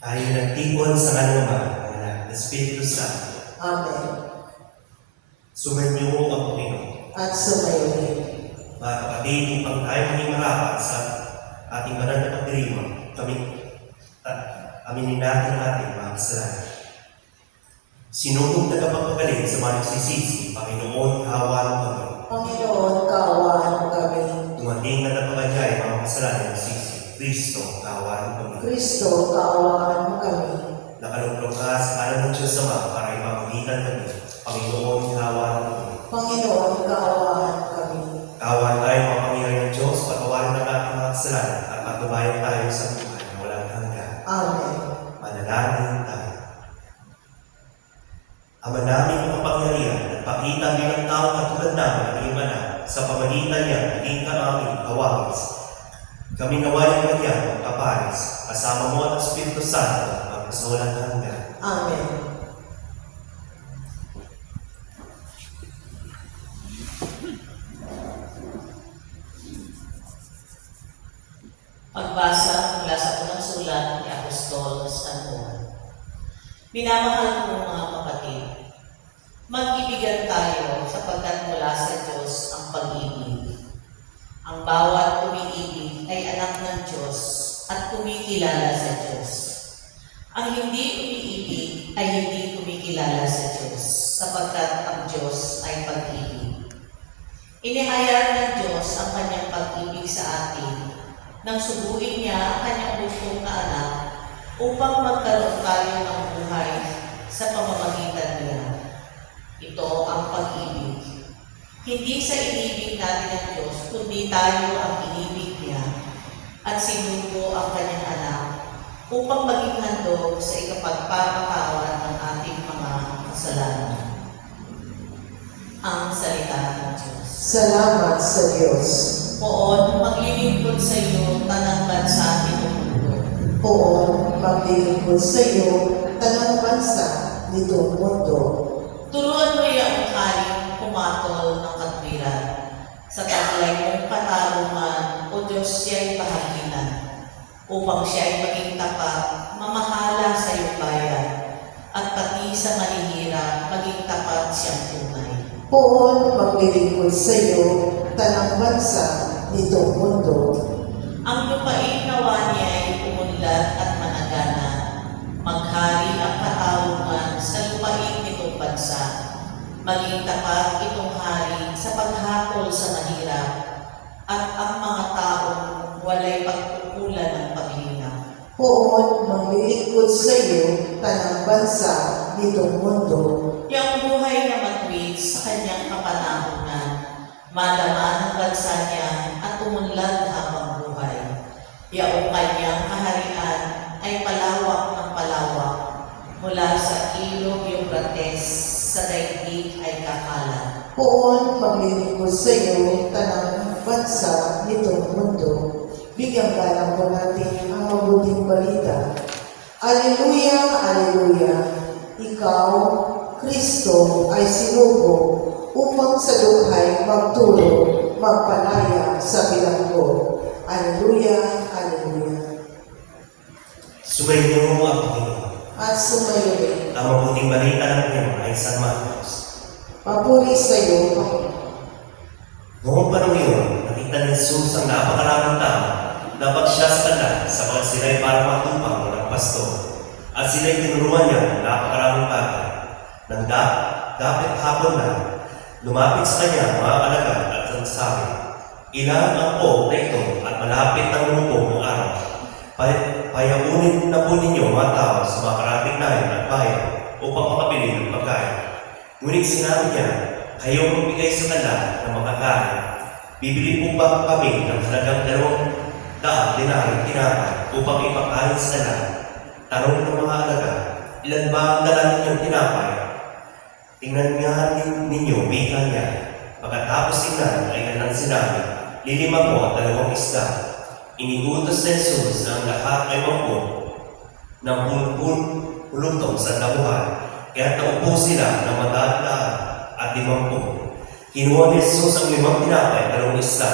Tayo nagtipon sa kanuman ng anak ng Espiritu Santo. Amen. Sumainyo ang Panginoon. At sumayo rin. Mga kapatid, upang tayo maging marapat sa ating banal na pagdiriwang, aminin natin ating mga kasalanan. Sinubog na kapagpagaling sa mga nagsisisi, Panginoon, kaawaan mo kami. Panginoon, kaawaan mo kami. Dumating na napaganyay mga kasalanan ng nagsisisi, Kristo, kaawaan mo kami. Kristo, kaawaan mo kami. Nakalungklong ka sa kanan ng Diyos Ama para ipamagitan kami. Panginoon, kaawaan mo kami. Panginoon, kaawaan mo kami. Kaawaan tayo mga Panginoon ng Diyos, patawarin ng ating mga kasalanan at pagbabayan tayo sa buhay na walang hanggan. Amen. Manalangin tayo. Ama namin ang kapangyarihan, nagpakita bilang tao katulad namin ang iyong anak sa pamagitan niya naging ka aming kawawis. Kami naway magyan ng kaparis, kasama mo at Espiritu Santo sa walang hanggan. Amen. Pagbasa mula sa unang sulat ni Apostol San Juan. Minamahal ko mga kapatid, mag-ibigan tayo sapagkat mula sa Diyos ang pag-ibig. Ang bawat umiibig ay anak ng Diyos at kumikilala sa Diyos. Ang hindi umiibig ay hindi kumikilala sa Diyos sapagkat ang Diyos ay pag-ibig. Inihayag ng Diyos ang kanyang pag-ibig sa atin nang subuin niya ang kanyang bugtong na anak upang magkaroon tayo ng buhay sa pamamagitan niya. Ito ang pag-ibig. Hindi sa inibig natin ang Diyos, kundi tayo ang inibig niya at sinugo ang kanyang anak upang maging handog sa ikapagpapakawan ng ating mga kasalanan. Ang salita ng Diyos. Salamat sa Diyos. Poon, maglilingkod sa iyo tanang bansa nitong mundo. Poon, maglilingkod sa iyo, tanang bansa nitong mundo. Turuan mo iyang hari pumatol ng katwiran. Sa taglay mong katarungan, o Diyos siya'y pahaginan, upang siya'y maging tapat, mamahala sa iyong bayan, at pati sa manihirap, maging tapat siyang tunay. Poon, maglilingkod sa iyo, tanang bansa nitong mundo. Ang lupain nawa niya ay umunlad at managana. Maghari ang katarungan sa lupain nitong bansa. Maging tapat itong hari sa paghatol sa mahirap at ang mga taong walay pagkukulan ng paghina. Poon, maglilingkod sa iyo, tanang bansa nitong mundo. Yang buhay na matwid sa kanyang kapanahunan, madama ng bansa niya at umunlad habang buhay. Yaong kanyang kaharian ay palawak ng palawak, mula sa ilog Euphrates sa daigdig ay kakalat. Poon, maglilingkod sa iyo, tanang bansa nitong mundo. Bigyan galang po natin ang mabuting balita. Alleluia, Alleluia! Ikaw, Kristo, ay sinugo upang sa luhay magturo, magpalaya sa bilanggo. Alleluia, Alleluia! Sumainyo ang Panginoon. At sumayo rin. Ang mabuting balita ng Panginoon ay San Marcos. Papuri sa iyo, Panginoon. Noong panahon yun, nakita ni Jesus ang napakaraming tao. Labag siya sa kanila sapagkat sila'y parang matupang ng pastor. At sila'y tinuruan niya ng napakaraming bagay. Nang dapit hapon na, lumapit sa kanya ang mga alagad at nagsabi, "Ilan ang po na ito at malapit ang lumubog ng araw. Payakunin na po ninyo mga tao sa mga karatig-nayon at bayan upang makabili ng pagkain." Ngunit sinabi niya, "Kayo magbigay sa kanila ng makakain. Bibili po ba kami ng halagang 200 denaryo tinapay upang ipakain sa kanila?" Tanong ng mga alagad, "Ilan ba ang dala ninyong tinapay?" Tingnan nga ninyo, wika niya. Pagkatapos tingnan ay kanilang sinabi, "5 po at 2 isda." Inigutos ni Jesus na ang lahat ay magpo ng hulutong sa damuhan, kaya naupo sila ng madaan at 50. Kinuha ni Jesus ang 5 tinapay at 2 isda,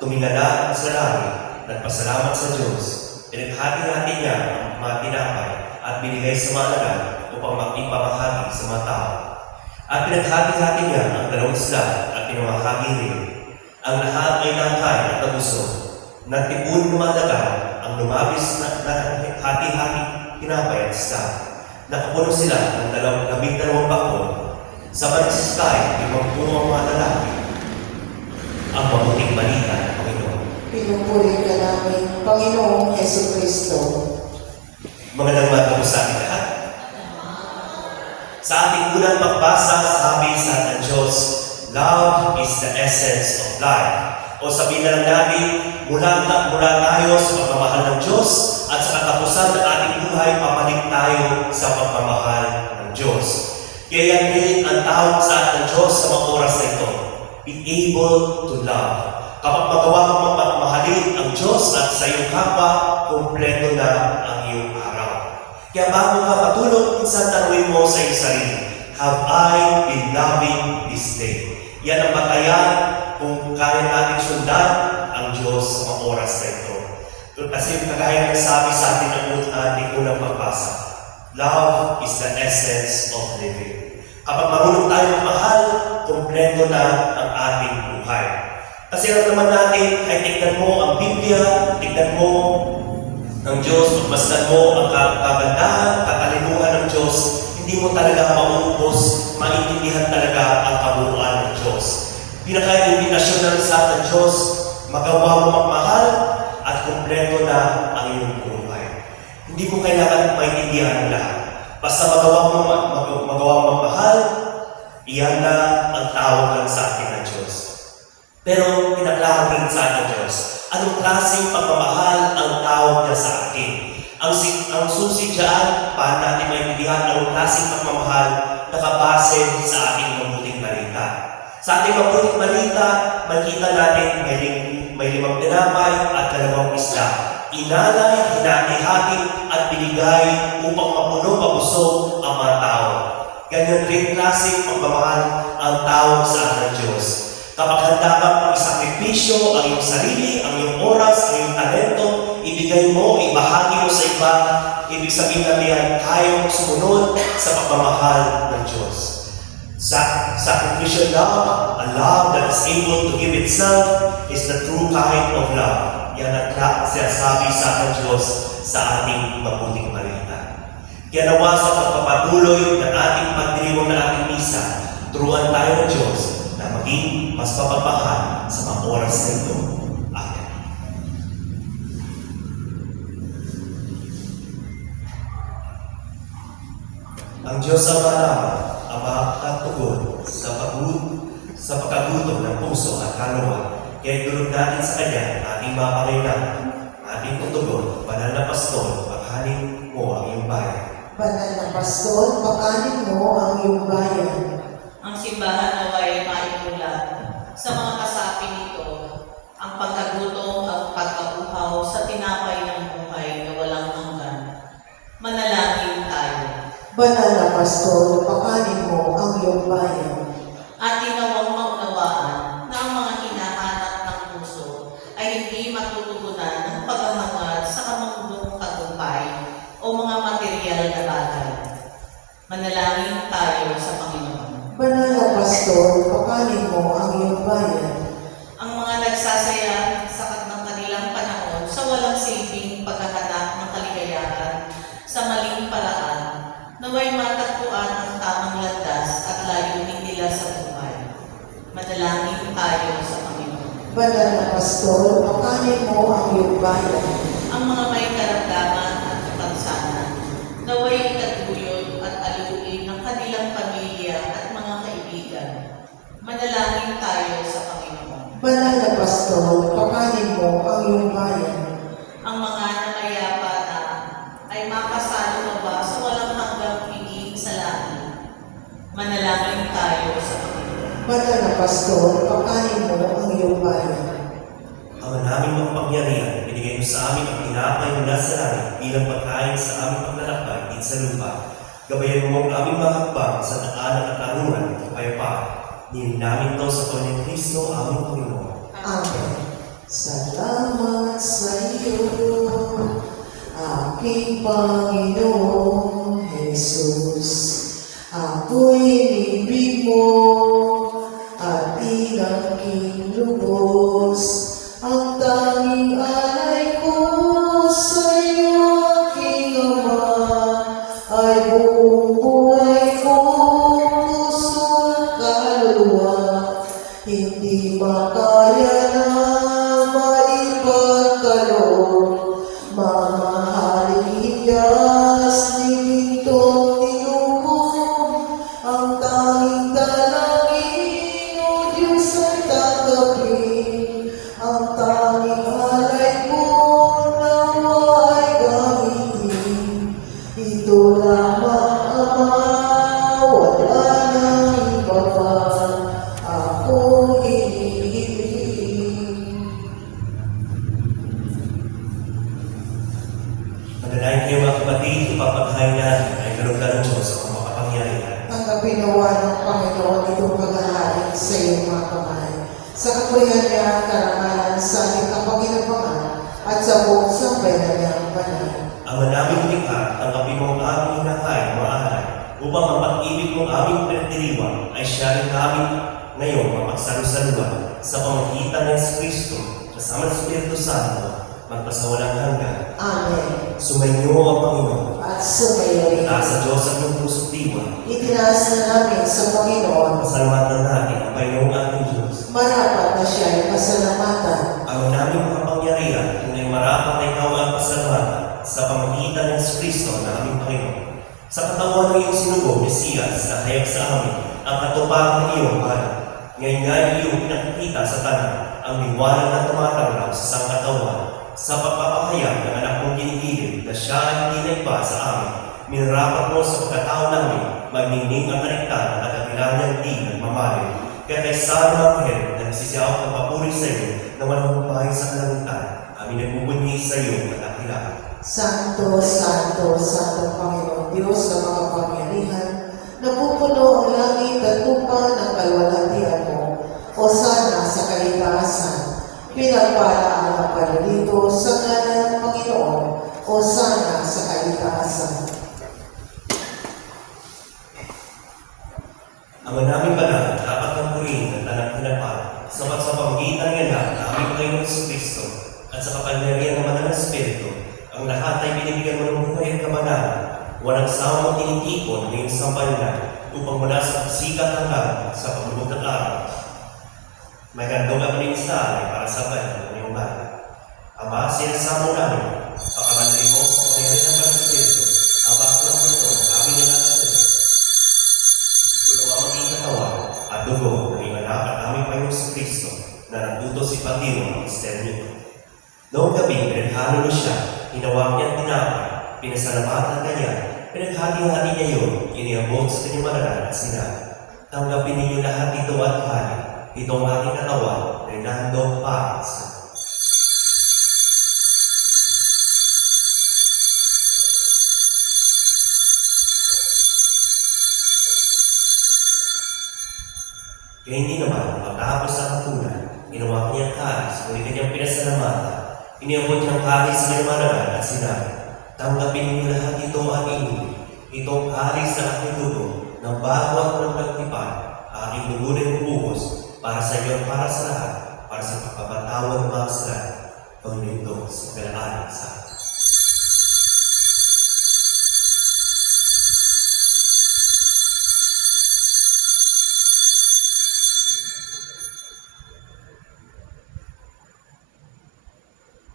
tumingala sa langit, nagpasalamat sa Diyos, pinaghati-hati niya ang mga tinapay at binigay sa mga alagad upang makipamahagi sa mga tao. At pinaghati-hati niya ang dalawang isla at pinamahagi rin. Ang lahat ay nangkay at nabusog. Nagtipon ng mga alagad ang lumabis na hati-hati tinapay at isda. Nakapuno sila ng 12 bakul. Sa pagsisikay, 50 mga lalaki. Ang mabuting balita ng Panginoon. Pinupuri ka namin, Panginoong Yesu Kristo. Magandang umaga po sa ating lahat. Sa ating unang pagbasa, sabi sa ating Diyos, love is the essence of life. O sabihin na lang natin, mula tayo sa pagmamahal ng Diyos at sa katapusan ng ating buhay, papalik tayo sa pagmamahal ng Diyos. Kaya yan rin ang tawag sa ating Diyos sa mga oras na ito. Be able to love. Kapag magawa mo mahalin ang Diyos at sa iyong kapwa, kumpleto na ang iyong araw. Kaya bago ka matulog, minsan tanungin mo sa iyong sarili, have I been loving this day? Yan ang batayan kung kaya natin sundan ang Diyos sa mga oras na ito. Kasi kagaya ng sabi sa atin ng ating unang pagbasa, love is the essence of living. Kapag marunong tayo magmahal, kumpleto na ang ating buhay. Kasi alam naman natin, ay tignan mo ang Biblia, tignan mo ang Diyos, pagmasdan mo ang kagandahan, katalinuhan ng Diyos, hindi mo talaga mauubos, maintindihan talaga ang kabuuan ng Diyos. Pinaka-invitasyon na sa ating Diyos, magawa mo magmahal at kumpleto na ang iyong buhay. Hindi mo kailangan maintindihan ang lahat. Basta magawa mo magmahal, iyan na ang tawag lang sa atin ng Diyos. Pero pinaklaro rin sa ating Diyos, anong klaseng pagmamahal ang tawag niya sa atin? Ang susi dyan, paano natin maintindihan anong klaseng pagmamahal nakabase sa ating mabuting balita. Sa ating mabuting balita, makita natin may 5 tinapay at 2 isda. Inalay, hinati-hati at binigay upang mapuno, mabusog ang mga tao. Ganyan rin klaseng pagmamahal ang tawag sa ating Diyos. Kapag handa kang isakripisyo ang iyong sarili, ang iyong oras, ang iyong talento, ibigay mo, ibahagi mo sa iba, ibig sabihin natin kaya mong sumunod sa pagmamahal ng Diyos. Sacrificial love, a love that is able to give itself, is the true kind of love. Yan ang sinasabi sa ating Diyos sa ating mabuting balita. Kaya nawa sa pagpapatuloy ng ating pagdiriwang na ating misa, turuan tayo ng Diyos na maging mas mapagmahal sa mga oras na ito. Amen. Ang Diyos ang malaman, ang makakatugon sa pagkagutom ng puso at kaluluwa. Kaya dulog natin sa Kanya ating mga pangailangan, ating tutugon, banal na pastol, paghanin mo ang iyong bayan. Banal na Pastol, pakanin mo ang iyong bayan. Ang simbahan naway maiulat sa mga kasapi nito ang pagkagutom at pagkabuhaw sa tinapay ng buhay na walang hanggan. Manalangin tayo. Banal na Pastol, pakanin mo ang iyong bayan. At tinawang maunawaan na ang mga hinahanap ng puso ay hindi matutugunan ng paghahangad sa kamangdong tagumpay o mga material na bagay. Manalangin tayo sa Panginoon. Banal na Pastol, pakanin mo ang iyong bayan. Ang mga nagsasaya sa ng kanilang panahon sa walang silbing paghahanap ng kaligayahan sa maling paraan, naway matagpuan ang tamang landas at layunin nila sa buhay. Manalangin tayo sa Panginoon. Banal na Pastol, pakanin mo ang iyong bayan. Ang mga may karamdaman at kapansanan, naway itaguyod at aluin ng kanilang pamilya at mga kaibigan. Manalangin tayo sa Panginoon. Banal na Pastol, pakanin mo ang iyong bayan. Ang mga namayapa na ay makasalo na ba sa walang hanggang piging sa langit. Manalangin tayo sa Panginoon. Banal na Pastol, pakanin mo ang iyong bayan. Ang naming makapangyarihan, binigay mo sa amin ang tinapay mula sa langit bilang pagkain sa aming paglalakbay din sa lupa. Gabayan mo ang aming mga hakbang sa daanan at tarungan ng kapayapaan. Ninin namin ito sa Panginoon Kristo, aming Panginoon. Amen. Salamat sa iyo, aking Panginoon. Manalangin kayo mga kapatid, ipapaghain natin ay kalugdan ng Diyos ang makapangyarihan. Tanggapin nawa ng Panginoon itong paghahain sa iyong mga kamay. Sa kapurihan niya, karangalan sa aming kapanginabangan at sa buong sambayanan niyang banal. Ama naming likha, tanggapin mo ang aming hinakain, maalay, upang ang pag-ibig mong aming pinagdiriwang ay siya rin namin ngayon mapagsalusaluan sa pamagitan ng Yesu Kristo, kasama ng Espiritu Santo, magpasawalang hanggan. Amen. Sumainyo ang Panginoon. At sumayo rin. Itaas sa Diyos ang iyong puso't diwa. Itinaas na namin sa Panginoon. Pasalamatan natin ang Panginoong ating Diyos. Marapat na siya ay pasalamatan. Ang naming makapangyarihan, tunay marapat na ikaw ang pasalamatan sa pamagitan ng Yesu Kristo na aming Panginoon. Sa katawan ng iyong sinugo, Mesiyas, na hayag sa amin ang katuparan ng iyong banal. Ngayon nga iyong pinakikita sa tanan ang liwanag na tumatanglaw sa sangkatawan sa pagpapahayag ng anak mong ginigiling na siya ay hindi na iba sa amin. Minarapat mo sa pagkatao namin, magniningning ang kaligtanan at kabilang niyang di nagmamalit. Kaya kay San Angel na nagsisiyaw ng papuri sa iyo na walang bumahay sa kalangitan, amin nagbubunyi sa iyo at dakilaan. Santo, Santo, Santo Panginoon Diyos na makapangyarihan, napupuno ang langit at lupa ng kalwalhatian mo. O sana sa kaligtasan, pinagpala ang napalilito sa ngalan ng Panginoon. O sana sa kaligtasan. Ang naming banal, dapat ng purihin ng tanang pinagpala, sapat sa pamagitan ng anak na aming Panginoon Yesu Kristo at sa kapangyarihan ng Banal na Espiritu, ang lahat ay binibigyan mo ng buhay at kabanalan, walang sawang tinitipon ng iyong sambayanan upang mula sa sikat hanggang sa paglubog ng araw. May handog ang paninsahan ay para sa bayan ng iyong bayan. Ama, sinasamo namin, pakabanalin mo sa kapangyarihan ng Banal na Espiritu, ang baklang nito ng aming anak sa iyo. Tunawa maging katawan at dugo ng iyong anak at aming Panginoon sa Kristo na nagtutos si Panginoon ang misteryo nito. Noong gabi, pinaghalo niya siya, hinawak niya at tinapay, pinasalamatan kanya, pinaghati-hati niya yun, iniabot sa kanyang maranan at sinabi, tanggapin ninyo lahat ito at kanin, ito ang aking katawan na inahandog para sa kaya hindi naman, pagkahapos sa hapunan, ginawa niya ang kalis, ngunit kanyang pinasalamatan. Iniabot niya ang kalis sa kanyang maranan at sinabi, tanggapin ninyo lahat ito at inuwi. Ito ang kalis sa aking dugo, ng bago at ng pagtipan, aking dugo na ibubuhos, para sa iyo at para sa lahat, para sa pagpapatawad ng mga kasalanan. Panginoon ito sa kailangan sa atin.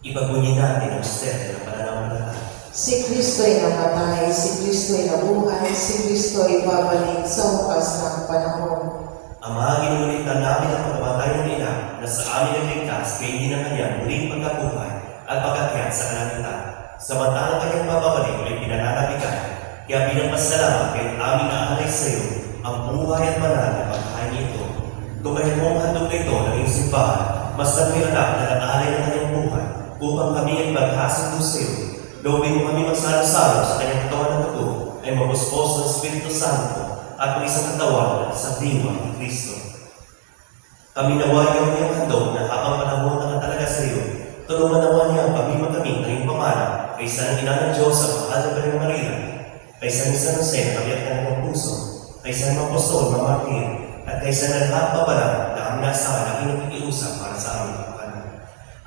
Ipagbunyi natin ang misteryo ng pananampalataya. Si Kristo ay namatay, si Kristo ay nabuhay, si Kristo ay babalik sa wakas ng panahon. Ama, ginulitan namin ang pagkamatay ng ina na sa amin ang ligtas kaya hindi na kanyang muling pagkabuhay at pagkakyat sa kalangitan. Samantalang kanyang babalik ay pinananabigan. Kaya bilang pasalamat kayo aming naalay sa iyo ang buhay at banal na pagkain ito. Tumahin mo ang handog na ito ng iyong simbahan, mas may anak na nag-aalay ng kanyang buhay upang kami ay maghasundo sa iyo. Loobin mo kami magsalo-salo sa kanyang katawan ng dugo ay mabuspos ng Espiritu Santo at ang isang katawan at isang diwa ni Kristo. Kami nawa yung iyong handog na habang panahon na talaga sa iyo, tulungan nawa niya kami magamit ng iyong pamana kaysa ng ina ng Diyos sa mahal na Birheng Maria, kaysa ni San Jose na kabiyak na ng puso, kaysa ng apostol na martir, at kaysa ng lahat babalang na ang nasa na kinukikiusap para sa aming kapakanan.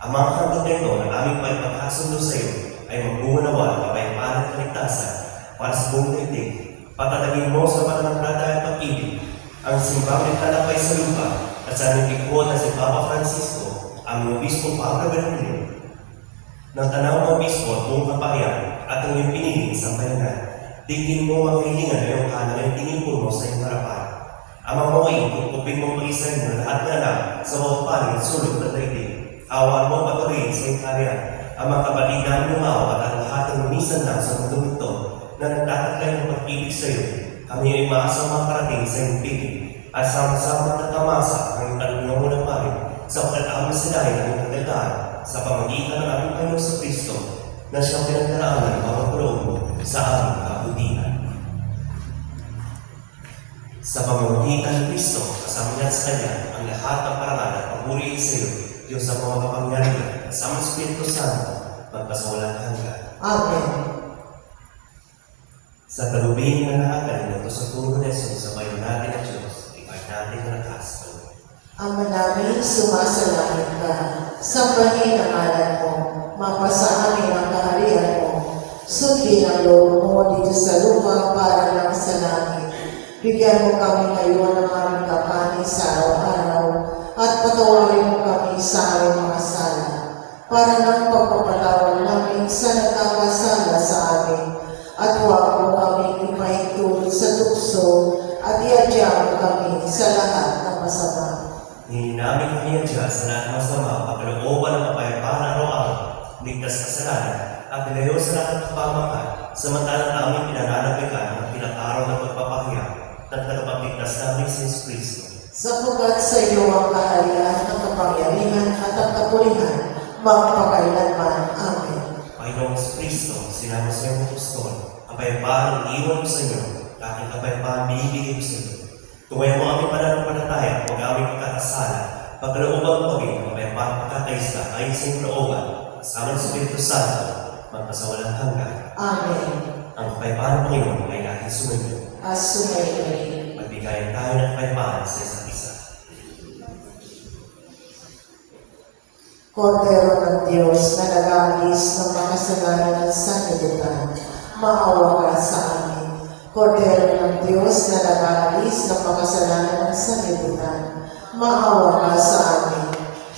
Ang mga handog na ito na aming pagkakasundo sa iyo ay magbunawa ng kapayapaan at kaligtasan para sa buong daigdig. Patatagin mo sa pananampalataya at pag-ibig ang simbang nagtalakay sa lupa at sa aming bighuan na si Papa Francisco, aming obispo Pablo Bernilio, ng tanaw ng obispo at buong kapahayan at ang iyong pinili sa bayanan. Digin mo ang hilingan na iyong kanan ay tinipon mo sa iyong harapan. Amang mawain, tukupin mong pag-isahin mo lahat na anak sa bawat paling at sulok ng daigdig. Awaan mo patuloy sa iyong karyan ang mga kapatid namin lumawa at ang lahat ng lumisan na sa mundong ito na nagtataglay ng pag-ibig sa iyo. Kami ay maasang makarating sa iyong piling at sama-sama tatamasa ang iyong talunong mo ng pari sa pagkatawag sila ng iyong kagandaan sa pamagitan ng aming Panginoon sa Kristo na siyang pinagdaraan ng bawat sa aming kabutihan. Sa pamamagitan ni Kristo, kasama niya sa Kanya ang lahat ng parangal at papuri sa iyo, Diyos sa mga kapangyarihan, kasama sa Espiritu Santo, magpasawalang hanggan. Amen. Sa talubing na nakakalimuto sa turo ni Jesus sa bayan natin at Diyos, ikay natin na nakasaw. Ama namin, sumasalangit ka. Sambahin ang ngalan mo. Mapasa amin ang kaharian mo. Sundin ang loob mo dito sa lupa para lang sa langit. Bigyan mo kami ngayon ng aming kakanin sa araw-araw at patawarin mo kami sa aming mga sala para ng pagpapatawad namin sa nagkakasala sa amin. At huwag mo kami ipahintulot sa tukso at iadya mo kami sa lahat ng masama. Hindi namin kumiyadya sa lahat ng masama, pagkalooban ng kapayapaan araw-araw, ligtas kasalanan, at nilayo sa lahat ng pamakan, samantalang namin pinananabikan ang pinag-araw ng pagpapahiya at nagpapagligtas namin sa Jesus Kristo. Sapagkat sa iyo ang kaharian, ang kapangyarihan at ang kapurihan, magpakailanman. Amen. Panginoong Kristo, sinama sa iyong apostol, kapayapaan ang iwan ko sa inyo, aking kapayapaan binibigay ko sa inyo. Tuwayan mo aming pananampalataya, huwag aming pagkakasala, pagkalooban mo kami, kapayapaan pagkakaisa, ayon sa iyong looban, kasama ng Espiritu Santo, magpasawalang hanggan. Amen. Ang kapayapaan ng Panginoon ay natin sumayo. As sumayin. Magbigayan tayo ng kapayapaan sa isa't isa. Kordero ng Diyos na nag-aalis ng mga kasalanan ng sanlibutan, maawa ka sa amin. Kordero ng Diyos na nag-aalis ng mga kasalanan ng sanlibutan, maawa ka sa amin.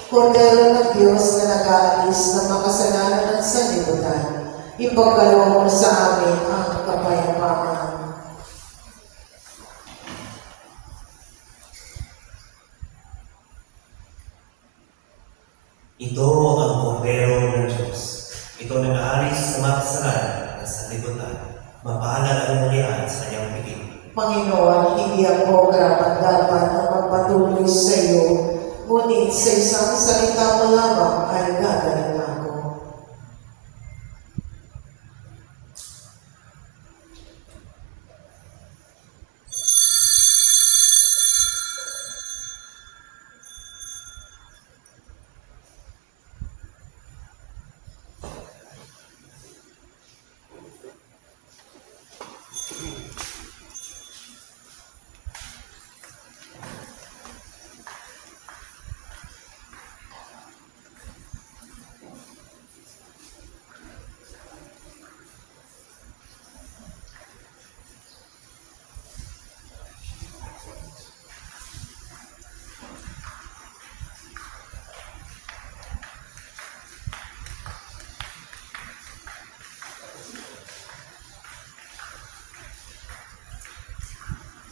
Kordero ng Diyos na nag-aalis ng mga kasalanan ng sanlibutan, ipagkaloob mo sa amin ang kapayapaan. Ito ang kordero ng Diyos. Ito nag-aalis ng mga kasalanan ng sanlibutan. Mapalad ang nangyayari sa kanyang piging. Panginoon, hindi ako karapat-dapat na magpatuloy sa iyo, ngunit sa isang salita mo lamang ay gagaling ako.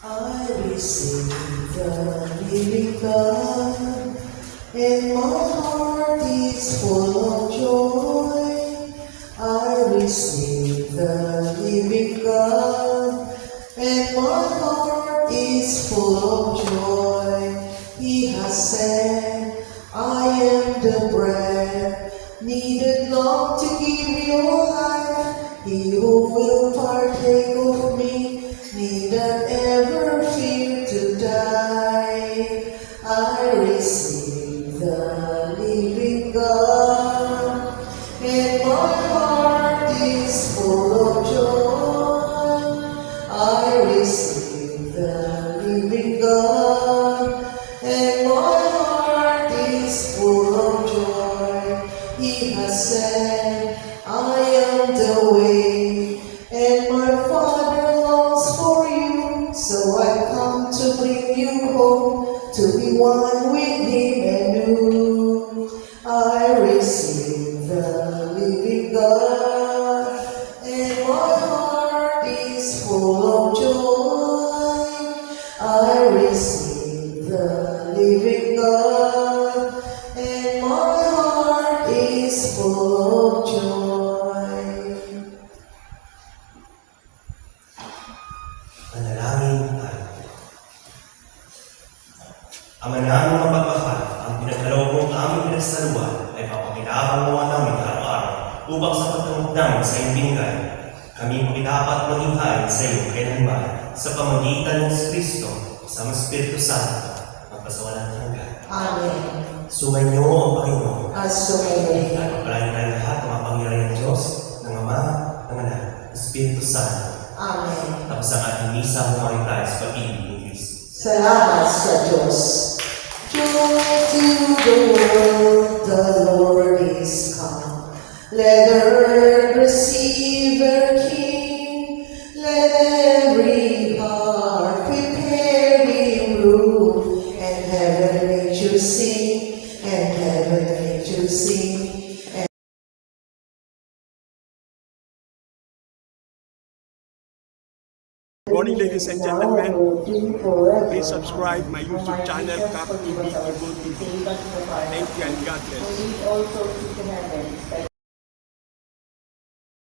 I receive the living God, and my heart is full of joy. I receive the living God, and my heart is full of joy. He has said, I am the bread needed not to give your life. He who will partake of me needn't ever fear to die. I receive the living God, and my heart is full of joy. I receive the living God, and my heart is full of joy. He has said, I am the way, and my Father longs for you, so I come to bring you home, to be one with Him anew. I receive the living God, and my heart is full of joy. I receive the living God, and my heart is full of joy. Manalangin tayo. Ama namin mapagmahal, ang pinagkaloob mong aming pinagsaluhan ay papakinabang mo namin araw-araw upang sa pagtangog namin sa iyong binigay Kami po'y dapat maginghain sa iyo kailanman sa pamagitan ng Kristo sa Espiritu Santo magpasawalan hanggan. Amen. Sumainyo ang Panginoon At sumayin. at pagpalain tayo lahat ng mapangyarihan ng Diyos, ng Ama, ng Anak, ng Espiritu Santo. Amen. Tapos ang ating misa humarin tayo sa pag-ibig ni Kristo. Salamat sa Diyos. Joy to the world, the Lord is come. Let earth receive her King. Let every heart prepare him room. And heaven and nature sing, and heaven and nature sing. Good morning, ladies and gentlemen. Please subscribe my YouTube channel, Cap TV, Eagle TV. Thank you and God bless. Also to heaven,